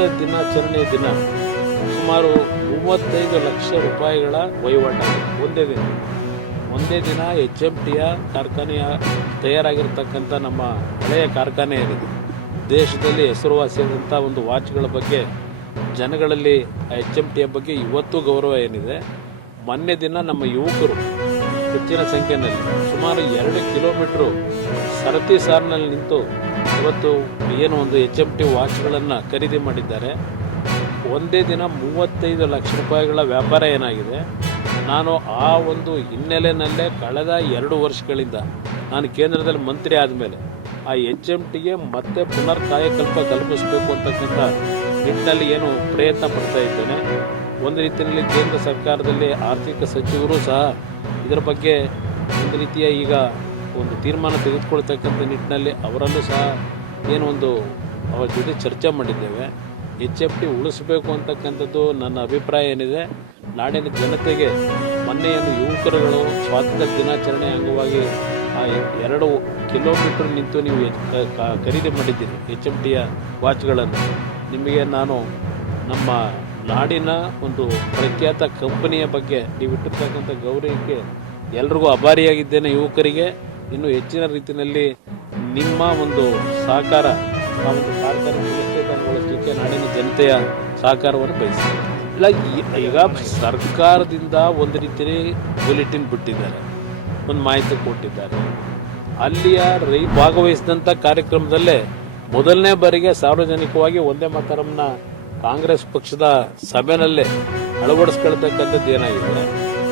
ಸ್ವಾತಂತ್ರ್ಯ ದಿನಾಚರಣೆ ದಿನ ಸುಮಾರು 35 ಲಕ್ಷ ರೂಪಾಯಿಗಳ ವಹಿವಾಟಾಗಿದೆ ಒಂದೇ ದಿನ HMTಯ ಕಾರ್ಖಾನೆಯ ತಯಾರಾಗಿರ್ತಕ್ಕಂಥ ನಮ್ಮ ಹಳೆಯ ಕಾರ್ಖಾನೆ ಏನಿದೆ, ದೇಶದಲ್ಲಿ ಹೆಸರುವಾಸಿಯಾದಂಥ ಒಂದು ವಾಚ್ಗಳ ಬಗ್ಗೆ ಜನಗಳಲ್ಲಿ HMTಯ ಬಗ್ಗೆ ಇವತ್ತು ಗೌರವ ಏನಿದೆ. ಮೊನ್ನೆ ದಿನ ನಮ್ಮ ಯುವಕರು ಹೆಚ್ಚಿನ ಸಂಖ್ಯೆಯಲ್ಲಿ ಸುಮಾರು 2 ಕಿಲೋಮೀಟ್ರು ಸರತಿ ಸಾಲಿನಲ್ಲಿ ನಿಂತು ಇವತ್ತು ಏನು ಒಂದು HMT ವಾಚ್ಗಳನ್ನು ಖರೀದಿ ಮಾಡಿದ್ದಾರೆ. ಒಂದೇ ದಿನ 35 ಲಕ್ಷ ರೂಪಾಯಿಗಳ ವ್ಯಾಪಾರ ಏನಾಗಿದೆ. ನಾನು ಆ ಒಂದು ಹಿನ್ನೆಲೆಯಲ್ಲೇ ಕಳೆದ 2 ವರ್ಷಗಳಿಂದ ನಾನು ಕೇಂದ್ರದಲ್ಲಿ ಮಂತ್ರಿ ಆದಮೇಲೆ ಆ HMTಗೆ ಮತ್ತೆ ಪುನರ್ ಕಾಯಕಲ್ಪ ಕಲ್ಪಿಸಬೇಕು ಅಂತಕ್ಕಂಥ ನಿಟ್ಟಿನಲ್ಲಿ ಏನು ಪ್ರಯತ್ನ ಪಡ್ತಾ ಇದ್ದೇನೆ. ಒಂದು ರೀತಿಯಲ್ಲಿ ಕೇಂದ್ರ ಸರ್ಕಾರದಲ್ಲಿ ಆರ್ಥಿಕ ಸಚಿವರು ಸಹ ಇದರ ಬಗ್ಗೆ ಒಂದು ರೀತಿಯ ಈಗ ಒಂದು ತೀರ್ಮಾನ ತೆಗೆದುಕೊಳ್ತಕ್ಕಂಥ ನಿಟ್ಟಿನಲ್ಲಿ ಅವರಲ್ಲೂ ಸಹ ಏನು ಒಂದು ಅವರ ಜೊತೆ ಚರ್ಚೆ ಮಾಡಿದ್ದೇವೆ. HMT ಉಳಿಸಬೇಕು ಅಂತಕ್ಕಂಥದ್ದು ನನ್ನ ಅಭಿಪ್ರಾಯ ಏನಿದೆ. ನಾಡಿನ ಜನತೆಗೆ ಮೊನ್ನೆಯನ್ನು ಯುವಕರುಗಳು ಸ್ವಾತಂತ್ರ್ಯ ದಿನಾಚರಣೆ ಅಂಗವಾಗಿ ಆ 2 ಕಿಲೋಮೀಟರ್ ನಿಂತು ನೀವು ಖರೀದಿ ಮಾಡಿದ್ದೀರಿ HMTಯ ವಾಚ್ಗಳನ್ನು. ನಿಮಗೆ ನಾನು ನಮ್ಮ ನಾಡಿನ ಒಂದು ಪ್ರಖ್ಯಾತ ಕಂಪನಿಯ ಬಗ್ಗೆ ನೀವು ಇಟ್ಟಿರ್ತಕ್ಕಂಥ ಗೌರವಕ್ಕೆ ಎಲ್ರಿಗೂ ಆಭಾರಿಯಾಗಿದ್ದೇನೆ. ಯುವಕರಿಗೆ ಇನ್ನೂ ಹೆಚ್ಚಿನ ರೀತಿಯಲ್ಲಿ ನಿಮ್ಮ ಒಂದು ಸಹಕಾರ ಆ ಒಂದು ಕಾರ್ಖಾನೆ ವ್ಯವಸ್ಥೆಗೊಳಿಸಲಿಕ್ಕೆ ನಾಡಿನ ಜನತೆಯ ಸಹಕಾರವನ್ನು ಬಯಸ್ತೀನಿ. ಇಲ್ಲ, ಈಗ ಸರ್ಕಾರದಿಂದ ಒಂದು ರೀತಿಯಲ್ಲಿ ಬುಲೆಟಿನ್ ಬಿಟ್ಟಿದ್ದಾರೆ, ಒಂದು ಮಾಹಿತಿ ಕೊಟ್ಟಿದ್ದಾರೆ. ಅಲ್ಲಿಯ ಭಾಗವಹಿಸಿದಂಥ ಕಾರ್ಯಕ್ರಮದಲ್ಲೇ ಮೊದಲನೇ ಬಾರಿಗೆ ಸಾರ್ವಜನಿಕವಾಗಿ ಒಂದೇ ಮಾತರಮ್ನ ಕಾಂಗ್ರೆಸ್ ಪಕ್ಷದ ಸಭೆಯಲ್ಲೇ ಅಳವಡಿಸ್ಕೊಳ್ತಕ್ಕಂಥದ್ದು ಏನಾಗಿದೆ.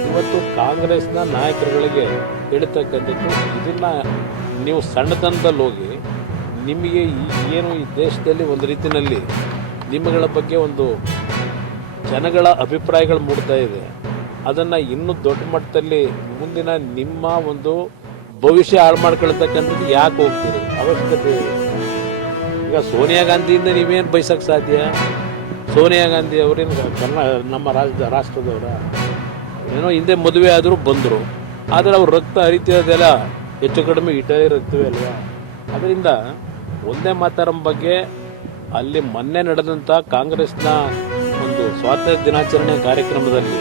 ಇವತ್ತು ಕಾಂಗ್ರೆಸ್ನ ನಾಯಕರುಗಳಿಗೆ ಹೇಳ್ತಕ್ಕಂಥದ್ದು ಇದನ್ನ ನೀವು ಸಣ್ಣತನದಲ್ಲಿ ಹೋಗಿ ನಿಮಗೆ ಏನು ಈ ದೇಶದಲ್ಲಿ ಒಂದು ರೀತಿಯಲ್ಲಿ ನಿಮ್ಮಗಳ ಬಗ್ಗೆ ಒಂದು ಜನಗಳ ಅಭಿಪ್ರಾಯಗಳು ಮೂಡ್ತಾ ಇದೆ. ಅದನ್ನು ಇನ್ನೂ ದೊಡ್ಡ ಮಟ್ಟದಲ್ಲಿ ಮುಂದಿನ ನಿಮ್ಮ ಒಂದು ಭವಿಷ್ಯ ಹಾಳು ಮಾಡ್ಕೊಳ್ತಕ್ಕಂಥದ್ದು ಯಾಕೆ ಹೋಗ್ತೀರಿ? ಅವಶ್ಯಕತೆ ಇದೆ. ಈಗ ಸೋನಿಯಾ ಗಾಂಧಿಯಿಂದ ನೀವೇನು ಬಯಸಕ್ಕೆ ಸಾಧ್ಯ? ಸೋನಿಯಾ ಗಾಂಧಿ ಅವರೇನು ನಮ್ಮ ರಾಷ್ಟ್ರದವರ ಏನೋ ಹಿಂದೆ ಮದುವೆ ಆದರೂ ಬಂದರು, ಆದರೆ ಅವ್ರ ರಕ್ತ ಹರಿತಿರೋದೆಲ್ಲ ಹೆಚ್ಚು ಕಡಿಮೆ ಇಟಲಿ ರಕ್ತವೇ ಅಲ್ವಾ? ಅದರಿಂದ ಒಂದೇ ಮಾತರಂ ಬಗ್ಗೆ ಅಲ್ಲಿ ಮೊನ್ನೆ ನಡೆದಂಥ ಕಾಂಗ್ರೆಸ್ನ ಒಂದು ಸ್ವಾತಂತ್ರ್ಯ ದಿನಾಚರಣೆ ಕಾರ್ಯಕ್ರಮದಲ್ಲಿ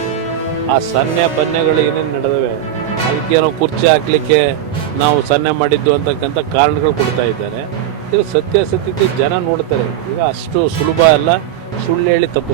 ಆ ಸನ್ನೆ ಬನ್ನೆಗಳು ಏನೇನು ನಡೆದವೆ ಅದಕ್ಕೇನೋ ಕುರ್ಚಿ ಹಾಕ್ಲಿಕ್ಕೆ ನಾವು ಸನ್ನೆ ಮಾಡಿದ್ದು ಅಂತಕ್ಕಂಥ ಕಾರಣಗಳು ಕೊಡ್ತಾ ಇದ್ದಾರೆ. ಇದು ಸತ್ಯಾಸತ್ಯತೆ ಜನ ನೋಡ್ತಾರೆ. ಈಗ ಅಷ್ಟು ಸುಲಭ ಅಲ್ಲ ಸುಳ್ಳು ಹೇಳಿ ತಪ್ಪಿಸ್ತಾರೆ.